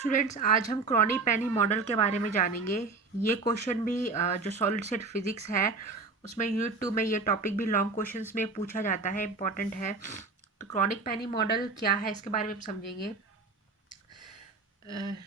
Students, आज हम crony Penney model के बारे में जानेंगे। ये क्वेश्चन भी जो सॉलिड स्टेट फिजिक्स है उसमें यूनिट 2 में ये टॉपिक भी लॉन्ग क्वेश्चंस में पूछा जाता है, इम्पॉर्टेंट है। तो क्रॉनिक पेनी मॉडल क्या है इसके बारे में हम समझेंगे।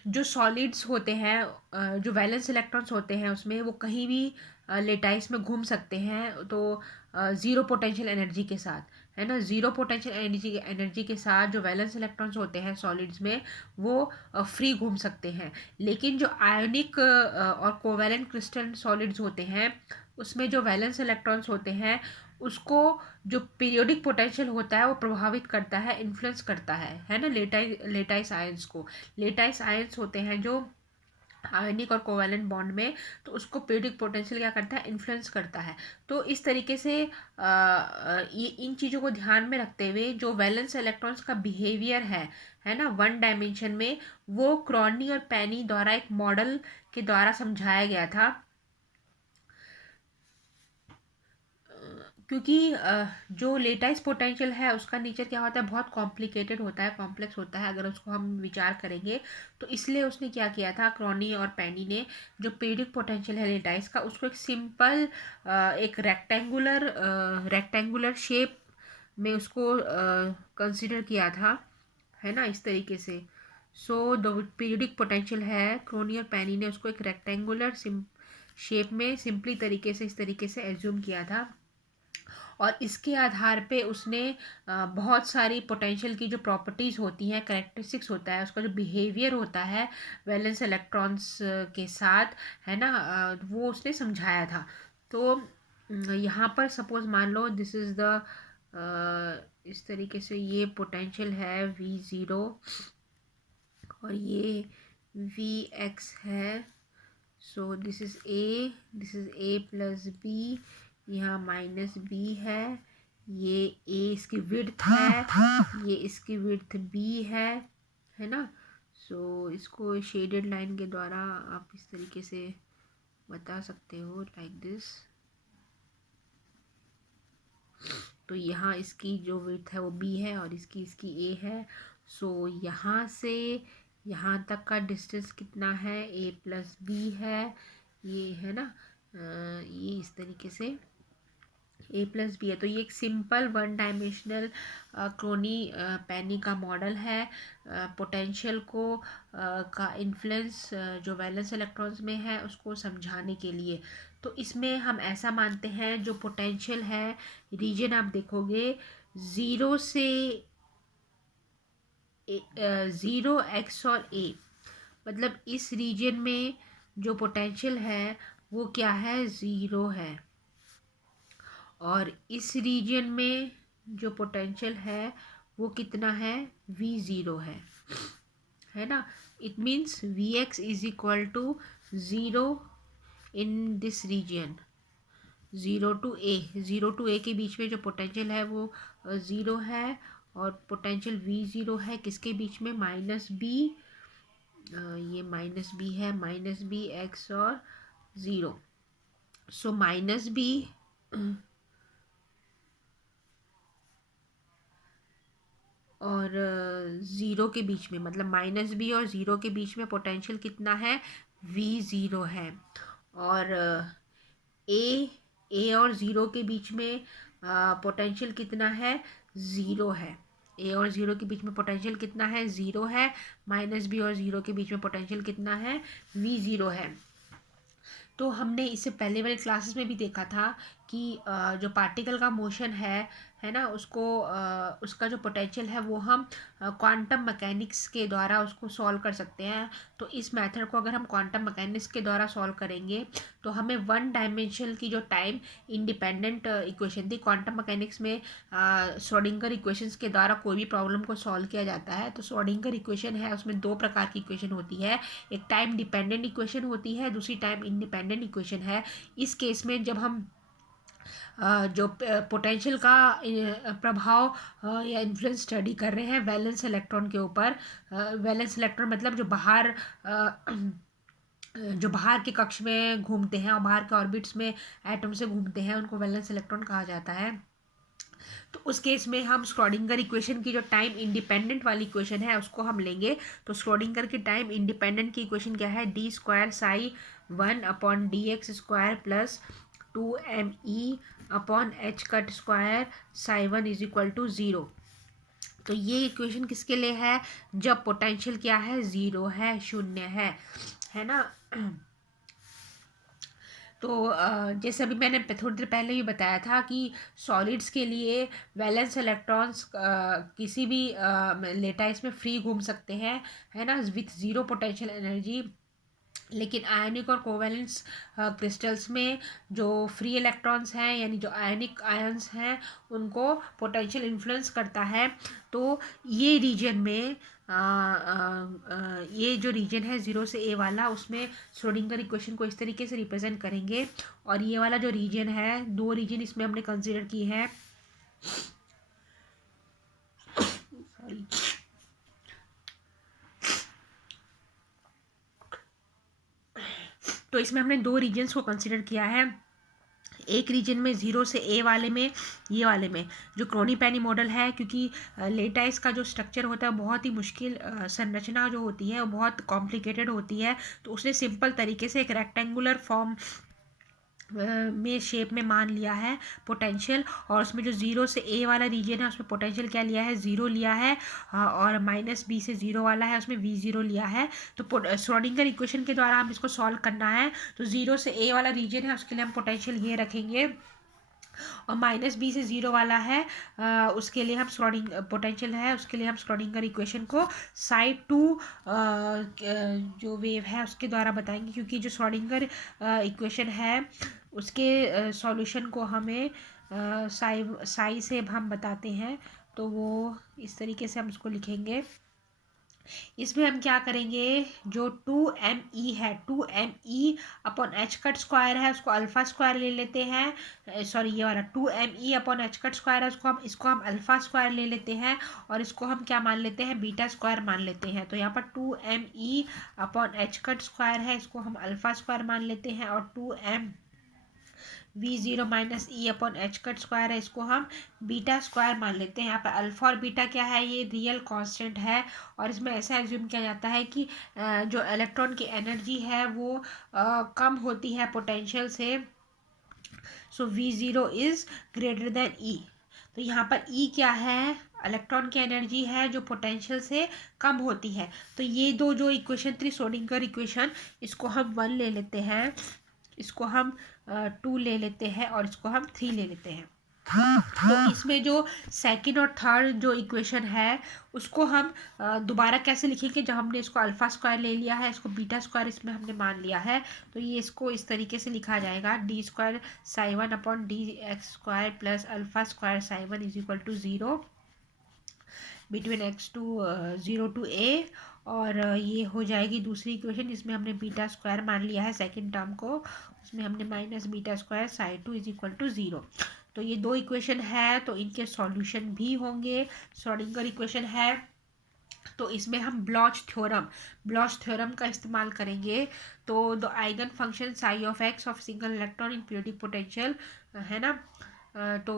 जो सॉलिड्स होते हैं, जो वैलेंस इलेक्ट्रॉन्स होते हैं उसमें वो कहीं भी लेटाइस में घूम सकते हैं, तो ज़ीरो पोटेंशियल एनर्जी के साथ, है ना। ज़ीरो पोटेंशियल एनर्जी के साथ जो वैलेंस इलेक्ट्रॉन्स होते हैं सॉलिड्स में वो फ्री घूम सकते हैं। लेकिन जो आयोनिक और कोवैलेंट क्रिस्टल सॉलिड्स होते हैं उसमें जो वैलेंस इलेक्ट्रॉन्स होते हैं उसको जो पीरियोडिक पोटेंशियल होता है वो प्रभावित करता है, इन्फ्लुएंस करता है ना, लेटाइस आयंस को। लेटाइस आयंस होते हैं जो आयनिक और कोवैलेंट बॉन्ड में, तो उसको पीरियोडिक पोटेंशियल क्या करता है, इन्फ्लुएंस करता है। तो इस तरीके से ये इन चीज़ों को ध्यान में रखते हुए जो वैलेंस इलेक्ट्रॉन्स का बिहेवियर है ना, वन डायमेंशन में, वो क्रॉनी और पेनी द्वारा एक मॉडल के द्वारा समझाया गया था। क्योंकि जो लेटाइस पोटेंशियल है उसका नेचर क्या होता है, बहुत कॉम्प्लिकेटेड होता है, कॉम्प्लेक्स होता है अगर उसको हम विचार करेंगे। तो इसलिए उसने क्या किया था, क्रॉनी और पेनी ने, जो पीरियडिक पोटेंशियल है लेटाइस का, उसको एक सिंपल एक रेक्टेंगुलर शेप में उसको कंसिडर किया था, है ना, इस तरीके से। सो द पीरियडिक पोटेंशियल है, क्रॉनी और पेनी ने उसको एक रेक्टेंगुलर शेप में सिंपली तरीके से, इस तरीके से एज्यूम किया था। और इसके आधार पे उसने बहुत सारी पोटेंशियल की जो प्रॉपर्टीज़ होती हैं, करेक्टरिस्टिक्स होता है, उसका जो बिहेवियर होता है वैलेंस इलेक्ट्रॉन्स के साथ, है ना, वो उसने समझाया था। तो यहाँ पर सपोज मान लो दिस इज़ द इस तरीके से ये पोटेंशियल है V0 और ये Vx है। So this is A plus B, यहाँ माइनस बी है, ये A इसकी विड्थ है, ये इसकी विड्थ B है ना। सो इसको शेडेड लाइन के द्वारा आप इस तरीके से बता सकते हो, लाइक दिस। तो यहाँ इसकी जो विड्थ है वो B है और इसकी A है। सो यहाँ से यहाँ तक का डिस्टेंस कितना है, A प्लस बी है, ये है ना, ये इस तरीके से A प्लस बी है। तो ये एक सिंपल वन डायमेंशनल क्रॉनी पेनी का मॉडल है। पोटेंशियल को का इन्फ्लुएंस जो वैलेंस इलेक्ट्रॉन्स में है उसको समझाने के लिए। तो इसमें हम ऐसा मानते हैं जो पोटेंशियल है, रीजन आप देखोगे ज़ीरो से ज़ीरो एक्स और ए, मतलब इस रीजन में जो पोटेंशियल है वो क्या है, ज़ीरो है। और इस रीजन में जो पोटेंशियल है वो कितना है, V0 है ना। It means Vx is equal to zero in this region, zero to a के बीच में जो पोटेंशियल है वो ज़ीरो है। और पोटेंशियल V0 है किसके बीच में, माइनस बी, ये माइनस बी है, माइनस बी एक्स और ज़ीरो। सो माइनस बी और ज़ीरो के बीच में, मतलब माइनस बी और ज़ीरो के बीच में पोटेंशियल कितना है, V0 है। और ए और ज़ीरो के बीच में पोटेंशियल कितना है, ज़ीरो है। ए और ज़ीरो के बीच में पोटेंशियल कितना है, ज़ीरो है। माइनस बी और ज़ीरो के बीच में पोटेंशियल कितना है, V0 है। तो हमने इससे पहले वाले क्लासेस में भी देखा था कि जो पार्टिकल का मोशन है ना, उसको उसका जो पोटेंशियल है वो हम क्वांटम मैकेनिक्स के द्वारा उसको सॉल्व कर सकते हैं। तो इस मेथड को अगर हम क्वांटम मैकेनिक्स के द्वारा सॉल्व करेंगे तो हमें वन डायमेंशन की जो टाइम इंडिपेंडेंट इक्वेशन थी, क्वांटम मैकेनिक्स में श्रोडिंगर इक्वेशंस के द्वारा कोई भी प्रॉब्लम को सॉल्व किया जाता है। तो श्रोडिंगर इक्वेशन है उसमें दो प्रकार की इक्वेशन होती है, एक टाइम डिपेंडेंट इक्वेशन होती है, दूसरी टाइम इंडिपेंडेंट इक्वेशन है। इस केस में जब हम जो पोटेंशियल का प्रभाव या इन्फ्लुएंस स्टडी कर रहे हैं वैलेंस इलेक्ट्रॉन के ऊपर, वैलेंस इलेक्ट्रॉन मतलब जो बाहर के कक्ष में घूमते हैं और बाहर के ऑर्बिट्स में एटम से घूमते हैं, उनको वैलेंस इलेक्ट्रॉन कहा जाता है। तो उस केस में हम स्क्रॉडिंगर इक्वेशन की जो टाइम इंडिपेंडेंट वाली इक्वेशन है उसको हम लेंगे। तो स्क्रॉडिंगर की टाइम इंडिपेंडेंट की इक्वेशन क्या है, D square psi 1/dx² plus 2me upon H cut square psi 1 is equal to 0। तो ये इक्वेशन किसके लिए है, जब पोटेंशियल क्या है, ज़ीरो है, शून्य है ना। तो जैसे अभी मैंने थोड़ी देर पहले भी बताया था कि सॉलिड्स के लिए वैलेंस इलेक्ट्रॉन्स किसी भी लेटाइस में फ्री घूम सकते हैं, है ना, विथ ज़ीरो पोटेंशियल एनर्जी। लेकिन आयनिक और कोवैलेंस क्रिस्टल्स में जो फ्री इलेक्ट्रॉन्स हैं यानी जो आयनिक आयंस हैं उनको पोटेंशियल इन्फ्लुएंस करता है। तो ये रीजन में ये जो रीजन है ज़ीरो से ए वाला, उसमें श्रोडिंगर इक्वेशन को इस तरीके से रिप्रेजेंट करेंगे। और ये वाला जो रीजन है, दो रीजन इसमें हमने कंसिडर की है, सॉरी, तो इसमें हमने दो रीजन्स को कंसिडर किया है। एक रीजन में ज़ीरो से ए वाले में, ये वाले में जो क्रोनी पेनी मॉडल है, क्योंकि लेटाइस का जो स्ट्रक्चर होता है बहुत ही मुश्किल, संरचना जो होती है वो बहुत कॉम्प्लिकेटेड होती है। तो उसने सिंपल तरीके से एक रेक्टेंगुलर फॉर्म में शेप में मान लिया है पोटेंशियल। और उसमें जो ज़ीरो से ए वाला रीजन है उसमें पोटेंशियल क्या लिया है, ज़ीरो लिया है। और -b से ज़ीरो वाला है उसमें v0 लिया है। तो श्रोडिंगर इक्वेशन के द्वारा हम इसको सॉल्व करना है। तो ज़ीरो से ए वाला रीजन है उसके लिए हम पोटेंशियल ये रखेंगे, और -b से ज़ीरो वाला है उसके लिए हम श्रोडिंग पोटेंशियल है उसके लिए हम श्रोडिंगर इक्वेशन को साइड टू जो वेव है उसके द्वारा बताएंगे। क्योंकि जो श्रोडिंगर इक्वेशन है उसके सॉल्यूशन को हमें साई से हम बताते हैं। तो वो इस तरीके से हम उसको लिखेंगे। इसमें हम क्या करेंगे, जो 2me है, 2me upon H cut square है उसको अल्फा स्क्वायर ले लेते हैं। सॉरी, ये वाला 2me upon H cut square है इसको हम अल्फा स्क्वायर ले लेते हैं। और इसको हम क्या मान लेते हैं, बीटा स्क्वायर मान लेते हैं। तो यहाँ पर 2me upon H cut square है इसको हम अल्फा स्क्वायर मान लेते हैं। और 2m v0 माइनस ई अपॉन एच कट स्क्वायर है इसको हम बीटा स्क्वायर मान लेते हैं। यहाँ पर अल्फा और बीटा क्या है, ये रियल कांस्टेंट है। और इसमें ऐसा एज्यूम किया जाता है कि जो इलेक्ट्रॉन की एनर्जी है वो कम होती है पोटेंशियल से। सो v0 इज ग्रेटर देन ई। तो यहाँ पर ई क्या है, इलेक्ट्रॉन की एनर्जी है जो पोटेंशियल से कम होती है। तो ये दो जो इक्वेशन थी श्रोडिंगर इक्वेशन, इसको हम 1 ले लेते हैं, इसको हम 2 ले लेते हैं और इसको हम 3 ले लेते हैं। तो इसमें जो सेकंड और थर्ड जो इक्वेशन है उसको हम दोबारा कैसे लिखेंगे, जब हमने इसको अल्फा स्क्वायर ले लिया है, इसको बीटा स्क्वायर इसमें हमने मान लिया है। तो ये इसको इस तरीके से लिखा जाएगा, D square psi 1 upon D x square plus alpha square psi 1 is equal to 0 between x to 0 to a। और ये हो जाएगी दूसरी इक्वेशन जिसमें हमने बीटा स्क्वायर मान लिया है सेकंड टर्म को, उसमें हमने minus beta square psi 2 is equal to 0। तो ये दो इक्वेशन है, तो इनके सॉल्यूशन भी होंगे। श्रोडिंगर इक्वेशन है तो इसमें हम ब्लॉच थ्योरम का इस्तेमाल करेंगे। तो the eigen function psi of x of single electron in periodic potential, है ना। तो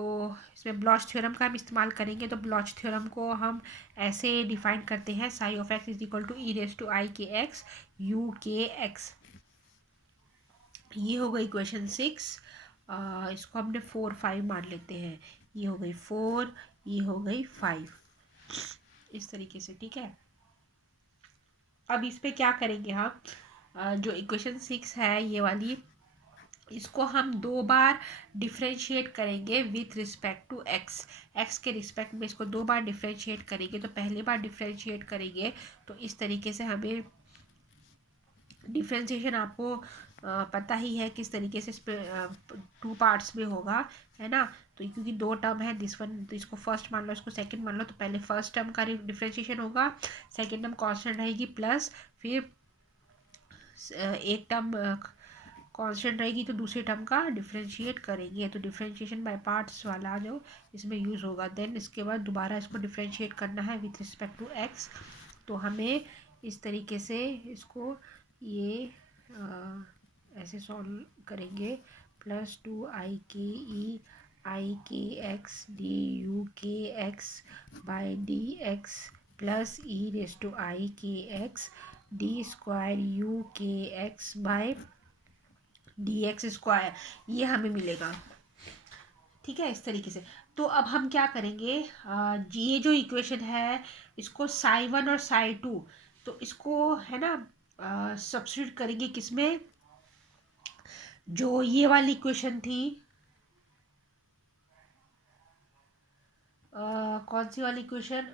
इसमें ब्लॉच थ्योरम का हम इस्तेमाल करेंगे। तो ब्लॉच थ्योरम को हम ऐसे डिफाइन करते हैं, psi of x is equal to e raise to i k x you k x. ये हो गई इक्वेशन 6। इसको हमने 4 5 मान लेते हैं। ये हो गई 4, ये हो गई 5, इस तरीके से, ठीक है। अब इस पे क्या करेंगे हम, जो इक्वेशन 6 है ये वाली, इसको हम 2 बार डिफ्रेंशिएट करेंगे with respect to X. X के रिस्पेक्ट में इसको 2 बार डिफ्रेंशिएट करेंगे। तो पहली बार डिफ्रेंशिएट करेंगे तो इस तरीके से हमें डिफ्रेंशिएशन आपको पता ही है किस तरीके से, इस पर 2 पार्ट्स में होगा, है ना। तो क्योंकि 2 टर्म है, दिस वन, तो इसको फर्स्ट मान लो, इसको सेकंड मान लो। तो पहले फर्स्ट टर्म का डिफ्रेंशिएशन होगा, सेकंड टर्म कांस्टेंट रहेगी, प्लस फिर एक टर्म कांस्टेंट रहेगी तो दूसरे टर्म का डिफ्रेंशिएट करेंगे। तो डिफ्रेंशिएशन बाय पार्ट्स वाला जो इसमें यूज़ होगा। देन इसके बाद दोबारा इसको डिफ्रेंशिएट करना है विथ रिस्पेक्ट टू एक्स। तो हमें इस तरीके से इसको ये ऐसे सॉल्व करेंगे, +2 i k e i k x d u k x by D x plus e raise to i k x d square u k x by D x square, ये हमें मिलेगा। ठीक है, इस तरीके से। तो अब हम क्या करेंगे, ये जो इक्वेशन है इसको साई वन और साई टू, तो इसको है ना सब्स्टिट्यूट करेंगे किसमें, जो ये वाली इक्वेशन थी, कौन सी वाली equation,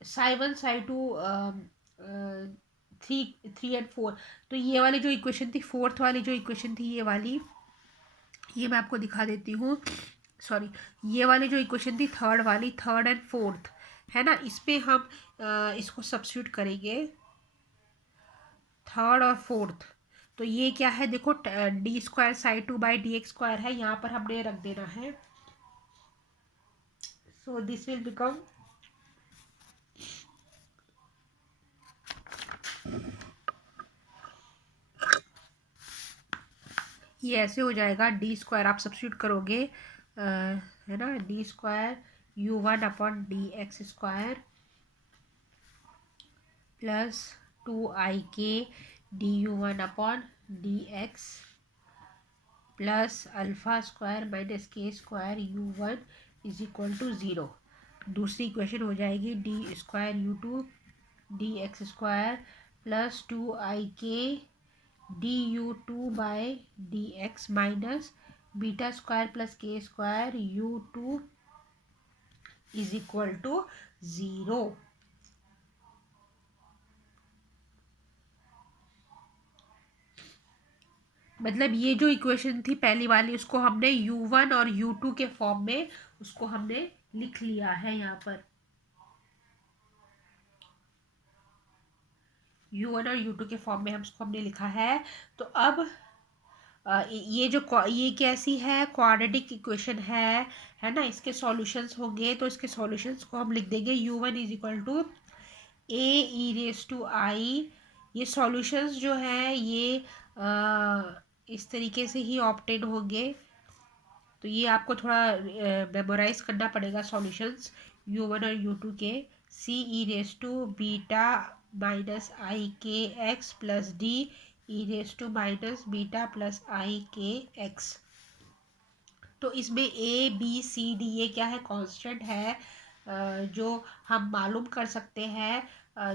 psi one Sai to, three three and four. तो ये वाली जो इक्वेशन थी, फोर्थ वाली जो इक्वेशन थी ये वाली, ये मैं आपको दिखा देती हूँ। सॉरी, ये वाली जो इक्वेशन थी थर्ड वाली, थर्ड एंड फोर्थ, है ना, इस पे हम इसको सब्स्टिट्यूट करेंगे, थर्ड और फोर्थ। तो ये क्या है देखो, D square Sai two by D x square है, यहाँ पर हमने रख देना है। सो दिस विल बिकम, ये ऐसे हो जाएगा, डी स्क्वायर आप सब्स्टिट्यूट करोगे, है ना, d square u one upon D x square plus two i k d you one upon D x plus alpha square minus k square u one is equal to zero. दूसरी equation हो जाएगी d square u two d x square plus two i k d you two by D x minus beta square plus k square u two is equal to zero. मतलब ये जो equation थी पहली वाली, उसको हमने u1 और u2 के फॉर्म में उसको हमने लिख लिया है यहाँ पर, u1 और u2 के फॉर्म में हमने लिखा है। तो अब ये कैसी है, क्वाड्रेटिक इक्वेशन है ना, इसके सॉल्यूशंस होंगे, तो इसके सॉल्यूशंस को हम लिख देंगे u1 is equal to a e raise to i. ये सॉल्यूशंस जो है ये इस तरीके से ही ऑप्टेन होंगे, तो ये आपको थोड़ा मेमोराइज करना पड़ेगा सॉल्यूशंस u1 और u2 के। C e raise to beta minus i k x plus d e raise to minus beta plus i k x. तो इसमें ए बी सी डी ये क्या है, कांस्टेंट है, जो हम मालूम कर सकते हैं,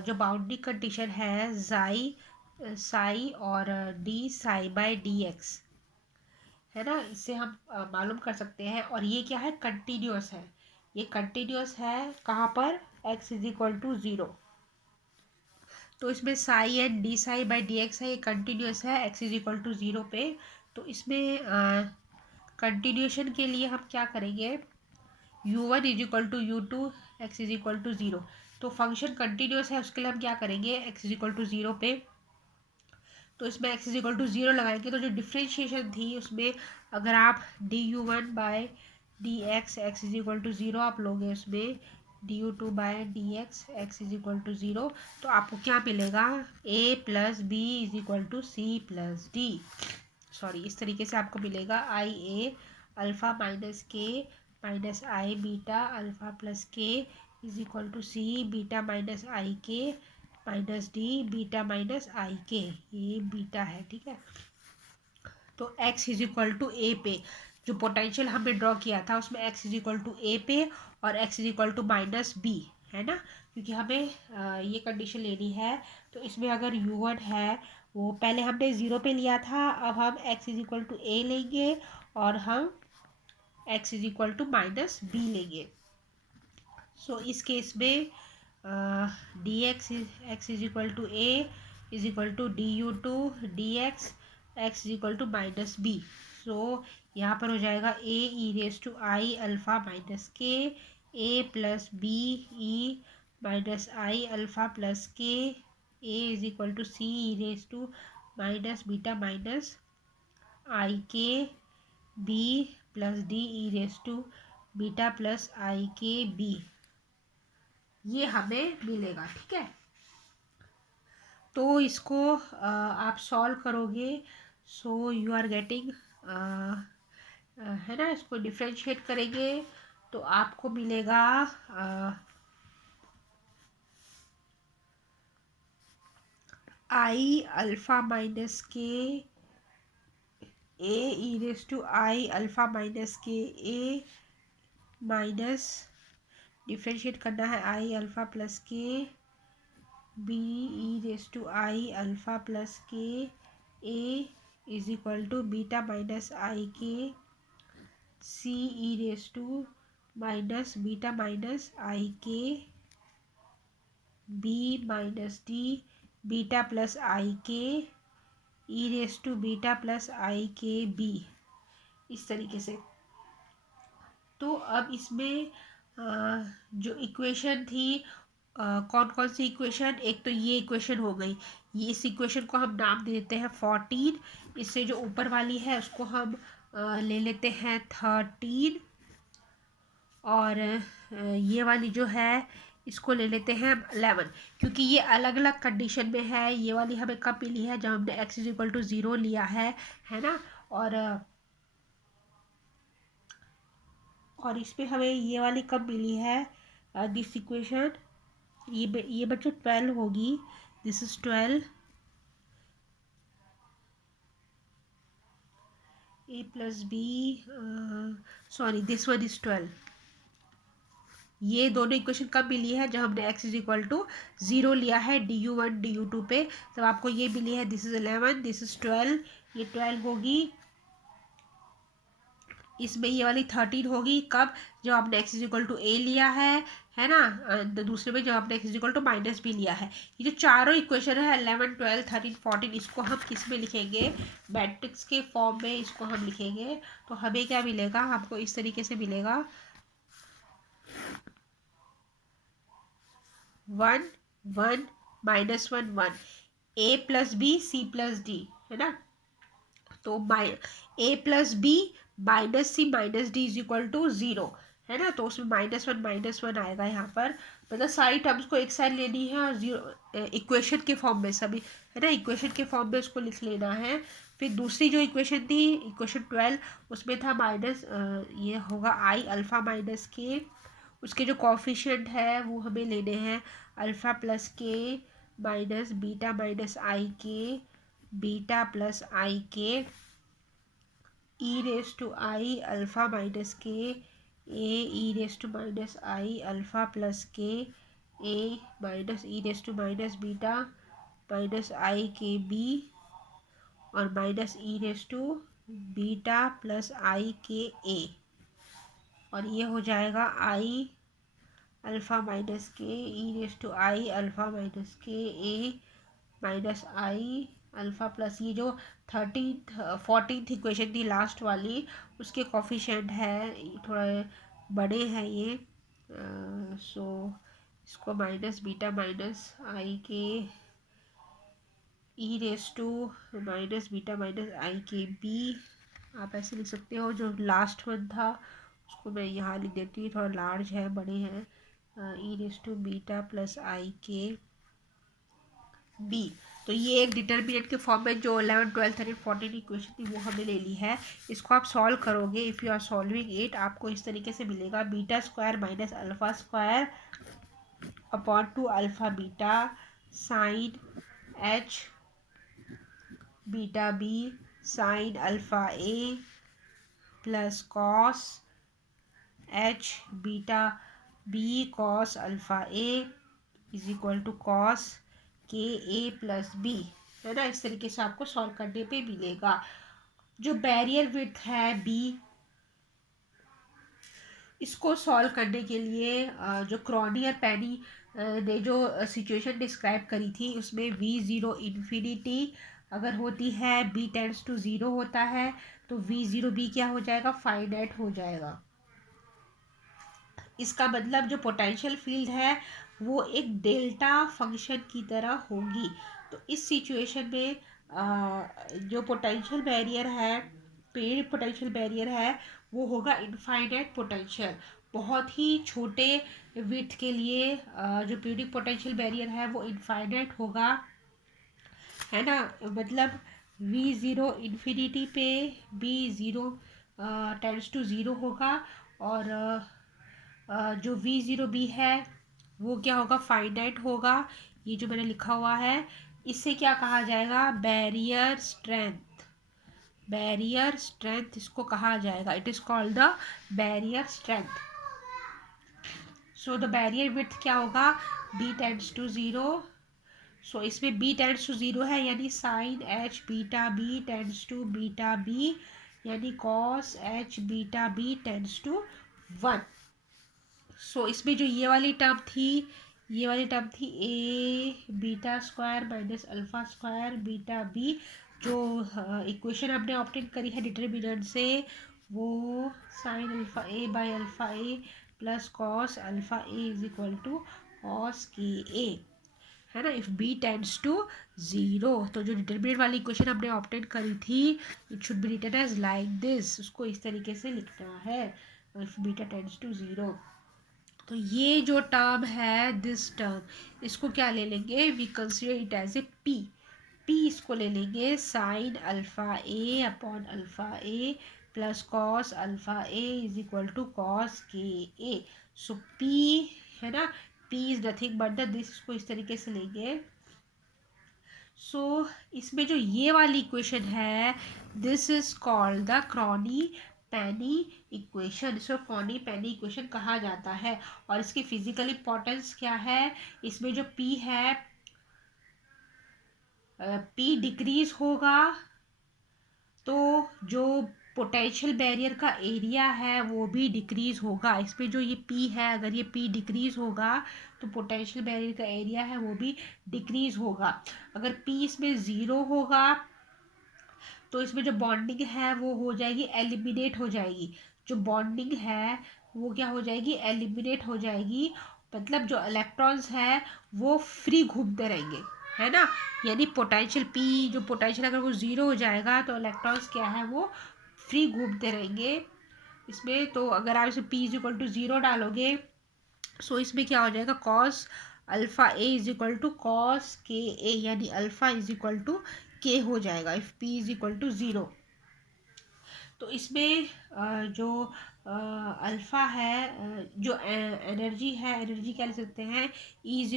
जो बाउंड्री कंडीशन है जाई साई और D psi by D X, है ना, इससे हम मालूम कर सकते हैं। और ये क्या है, कंटिन्यूअस है, ये कंटिन्यूअस है कहाँ पर, x is equal to zero. तो इसमें psi and D psi by D X है, ये कंटिन्यूअस है x is equal to zero पे। तो इसमें कंटिन्यूएशन के लिए हम क्या करेंगे, u1 is equal to U two X is equal to zero. तो फंक्शन कंटिन्यूअस है, उसके लिए हम क्या करेंगे, x is equal to zero पे, तो इसमें x is equal to zero लगाएंगे, तो जो डिफ्रेंशिएशन थी उसमें अगर आप D you one by D x x is equal to zero आप लोगे, उसमें D you two by D x x is equal to zero, तो आपको क्या मिलेगा, a plus b is equal to c plus d. Sorry, इस तरीके से आपको मिलेगा i a alpha minus k minus i beta alpha plus k is equal to c beta minus i k minus d beta minus i k, ये beta है, ठीक है। तो x is equal to a पे, जो potential हमने draw किया था उसमें x is equal to a पे और x is equal to minus B, है ना, क्योंकि हमें ये कंडीशन लेनी है। तो इसमें अगर u1 है, वो पहले हमने ज़ीरो पे लिया था, अब हम x is equal to a लेंगे और हम x is equal to minus b लेंगे। सो इस केस में d x is equal to a is equal to d you two d x x is equal to minus b. So यहाँ पर हो जाएगा a e raise to i alpha minus k A plus b e minus i alpha plus k a is equal to c e raise to minus beta minus i k b plus d e raise to beta plus i k b, ये हमें मिलेगा, ठीक है। तो इसको आप solve करोगे, so you are getting है ना, इसको डिफ्रेंशिएट करेंगे तो आपको मिलेगा आई alpha minus k a e raise to i alpha minus k a minus differentiate करना है i alpha plus k b e raise to i alpha plus k a is equal to beta minus i k c e raise to minus beta minus i k b minus d beta plus i k e raise to beta plus i k b, इस तरीके से। तो अब इसमें जो equation थी, कौन कौन सी इक्वेशन, एक तो ये इक्वेशन हो गई, ये इस इक्वेशन को हम नाम दे देते हैं 14। इससे जो ऊपर वाली है उसको हम ले लेते हैं 13, और ये वाली जो है इसको ले लेते हैं 11, क्योंकि ये अलग अलग कंडीशन में है। ये वाली हमें कब मिली है, जब हमने x इज इक्वल टू 0 लिया है ना। और इस पे हमें ये वाली कब मिली है, दिस इक्वेशन, ये बच्चों 12 होगी, this is 12 a plus B, sorry this one is 12। ये दोनों इक्वेशन कब मिली है, जब हमने x इज इक्वल टू 0 लिया है du1 du2 पे, तब आपको ये मिली है। दिस इज 11, दिस इज 12, ये 12 होगी। इसमें ये वाली 13 होगी कब, जब आपने x is equal to A लिया है ना। दूसरे में जब आपने x is equal to minus B लिया है। ये जो चारों इक्वेशन है 11 12 13 14, इसको हम किस में लिखेंगे, मैट्रिक्स के फॉर्म में इसको हम लिखेंगे। तो हमें क्या मिलेगा, आपको इस तरीके से मिलेगा 1 1 -1 1 a plus b c plus d, है ना। तो a plus b minus c minus d is equal to 0, है ना। तो उसमें -1 आएगा यहाँ पर, मतलब सारी टर्म्स को एक साइड लेनी है और 0 इक्वेशन के फॉर्म में सभी, है ना, इक्वेशन के फॉर्म में उसको लिख लेना है। फिर दूसरी जो इक्वेशन थी, इक्वेशन 12, उसमें था माइनस, ये होगा आई अल्फ़ा माइनस के, उसके जो कॉफिशिएंट है वो हमें लेने हैं alpha plus k minus beta minus i k beta plus i k e raise to i alpha minus k a e raise to minus i alpha plus k a minus e raise to minus beta minus i k b, और minus e raise to beta plus i k a, और ये हो जाएगा आई alpha minus k e raise to i alpha minus k a minus i alpha plus, ये जो 14th equation थी last वाली, उसके कॉफिशिएंट है थोड़ा बड़े हैं ये, सो इसको minus beta minus i k e raise to minus beta minus i k b, आप ऐसे लिख सकते हो। जो लास्ट वन था उसको मैं यहाँ लिख देती हूँ, थोड़ा लार्ज है, बड़े हैं, ई raise to beta plus i k B. तो ये एक डिटर्मिनेंट के फॉर्म में जो 11 12 13 14 इक्वेशन थी वो हमने ले ली है। इसको आप सॉल्व करोगे, if you are solving it, आपको इस तरीके से मिलेगा beta square minus alpha square upon 2 alpha beta sine H beta B sine alpha A plus cos H beta B cos alpha A is equal to cos K A plus B, है ना। इस तरीके से आपको solve करने पे मिलेगा। जो बैरियर विड्थ है बी, इसको सॉल्व करने के लिए जो क्रॉनियर पेनी ने जो सिचुएशन डिस्क्राइब करी थी, उसमें v0 इन्फिनिटी अगर होती है, b टेंड्स टू 0 होता है, तो v0b क्या हो जाएगा, फाइनाइट हो जाएगा। इसका मतलब जो पोटेंशियल फील्ड है वो एक डेल्टा फंक्शन की तरह होगी। तो इस सिचुएशन में जो पोटेंशियल बैरियर है, पेड़ पोटेंशियल बैरियर है, वो होगा इनफाइनाइट पोटेंशियल। बहुत ही छोटे विड्थ के लिए जो पीरियडिक पोटेंशियल बैरियर है वो इनफाइनाइट होगा, है ना। मतलब v0 इन्फिनिटी पे b0 टेंड्स टू ज़ीरो होगा, और जो V0B है वो क्या होगा, फाइनाइट होगा। ये जो मैंने लिखा हुआ है इससे क्या कहा जाएगा, बैरियर स्ट्रेंथ। बैरियर स्ट्रेंथ इसको कहा जाएगा, it is called the barrier strength. So the barrier width क्या होगा, B tends to zero. So इसमें B टेंड्स टू ज़ीरो है, यानी sine H beta B tends to beta B, यानी cos H beta B tends to 1। So इसमें जो ये वाली टर्म थी, ये वाली टर्म थी A beta square minus alpha square beta B, जो इक्वेशन हमने ऑप्टेन करी है डिटर्मिनेंट से, वो sine alpha A by alpha A plus cos alpha A is equal to cos K A, है ना, if B tends to zero. तो जो डिटर्मिनेंट वाली इक्वेशन हमने ऑप्टेन करी थी, it should be written as like this, उसको इस तरीके से लिखना है, if beta tends to zero. तो ये जो टर्म है, दिस टर्म, इसको क्या ले लेंगे, we consider it as a P. P इसको ले लेंगे sine alpha A upon alpha A plus cos alpha A is equal to cos K A. So P है ना, P is nothing but the this, इसको इस तरीके से लेंगे। सो इसमें जो ये वाली इक्वेशन है, this is called the Kronig Penney equation. इसको क्रॉनी पेनी इक्वेशन कहा जाता है। और इसकी फिजिकल इंपॉर्टेंस क्या है, इसमें जो P है, P डिक्रीज होगा तो जो पोटेंशियल बैरियर का एरिया है वो भी डिक्रीज होगा। इसमें जो ये P है, अगर ये P डिक्रीज होगा तो पोटेंशियल बैरियर का एरिया है वो भी डिक्रीज होगा। अगर P इसमें ज़ीरो होगा तो इसमें जो बॉन्डिंग है वो हो जाएगी, एलिमिनेट हो जाएगी। जो बॉन्डिंग है वो क्या हो जाएगी, एलिमिनेट हो जाएगी। मतलब जो इलेक्ट्रॉन्स है वो फ्री घूमते रहेंगे, है ना, यानी पोटेंशियल पी, जो पोटेंशियल अगर वो ज़ीरो हो जाएगा तो इलेक्ट्रॉन्स क्या है, वो फ्री घूमते रहेंगे इसमें। तो अगर आप इसमें P is equal to zero डालोगे, सो इसमें क्या हो जाएगा, cos alpha A is equal to cos K A, यानी alpha is equal to K हो जाएगा if P is equal to zero. तो इसमें जो अल्फ़ा है, जो एनर्जी है, एनर्जी क्या लिख सकते हैं, E is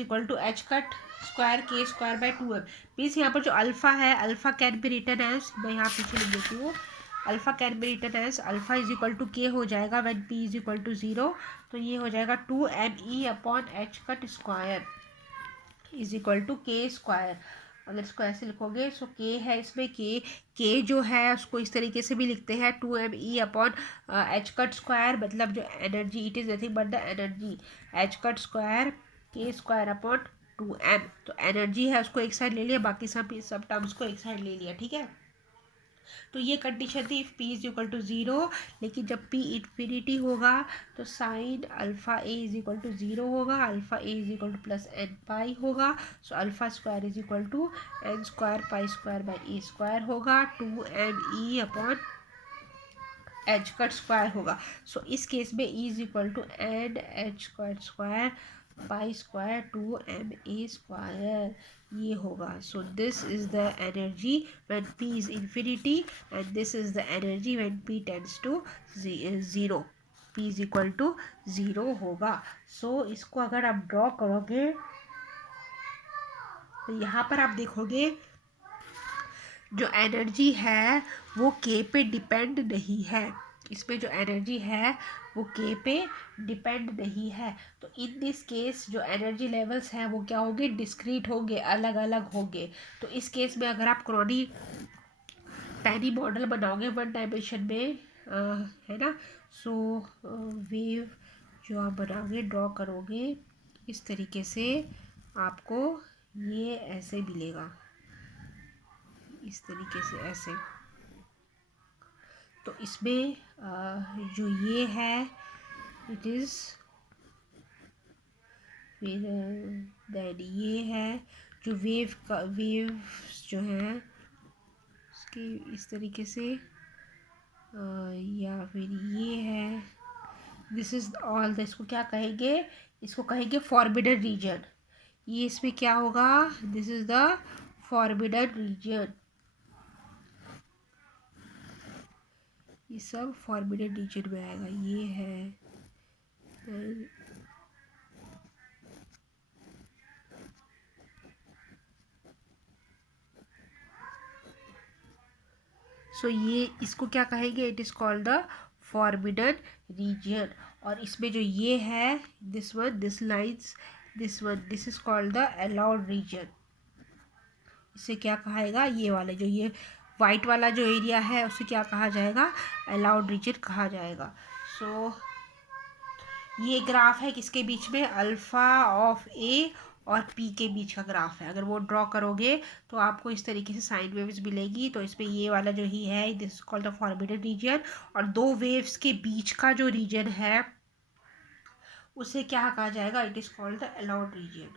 equal to H cut square K square by 2m। Means यहाँ पर जो अल्फ़ा है, alpha can be written as, मैं यहाँ पीछे लिख देती हूँ, alpha can be written as alpha is equal to K हो जाएगा when P is equal to zero. तो ये हो जाएगा 2me upon H cut square is equal to K square. अगर इसको ऐसे लिखोगे, सो के है इसमें, के जो है उसको इस तरीके से भी लिखते हैं 2me upon H cut square, मतलब जो energy, it is nothing but the energy H cut square K square upon 2m। तो एनर्जी है उसको एक साइड ले लिया, बाकी सब टर्म्स को एक साइड ले लिया, ठीक है। तो ये कंडीशन थी if P is equal to zero. लेकिन जब P इन्फिनिटी होगा तो sine alpha A is equal to zero होगा, alpha A is equal to plus n pi होगा। So alpha square is equal to n square pi square by a square होगा, 2me upon H cut square होगा। सो इस case में E is equal to N H cut square pi square 2ma square, ये होगा। So this is the energy when P is infinity and this is the energy when P tends to zero. P is equal to zero होगा। सो इसको अगर आप draw करोगे तो यहाँ पर आप देखोगे जो एनर्जी है वो K पे डिपेंड नहीं है। इसमें जो एनर्जी है वो K पे डिपेंड नहीं है। तो इन दिस केस जो एनर्जी लेवल्स हैं वो क्या होंगे, डिस्क्रीट होंगे, अलग अलग होंगे। तो इस केस में अगर आप क्रॉनी पेनी मॉडल बनाओगे वन डायमेंशन में, है ना, सो वेव जो आप बनाओगे, ड्रॉ करोगे इस तरीके से, आपको ये ऐसे मिलेगा, इस तरीके से ऐसे। तो इसमें जो ये है, इट इज़, फिर दैन ये है जो वेव जो है उसके इस तरीके से, या फिर ये है, दिस इज़ ऑल द, इसको क्या कहेंगे, इसको कहेंगे फॉरबिडन रीजन। ये इसमें क्या होगा, this is the forbidden region. ये सब फॉरबिडन रीजन में आएगा। ये है सो ये इसको क्या कहेंगे, it is called the forbidden region. और इसमें जो ये है this one, this lines, this one, this is called the allowed region. इसे क्या कहेगा, ये वाले जो ये वाइट वाला जो एरिया है उसे क्या कहा जाएगा, अलाउड रीजन कहा जाएगा। सो ये ग्राफ है किसके बीच में, अल्फा ऑफ ए और पी के बीच का ग्राफ है। अगर वो ड्रॉ करोगे तो आपको इस तरीके से साइन वेव्स मिलेगी। तो इसमें ये वाला जो ही है this is called the forbidden region, और दो वेव्स के बीच का जो रीजन है उसे क्या कहा जाएगा, it is called the allowed reason.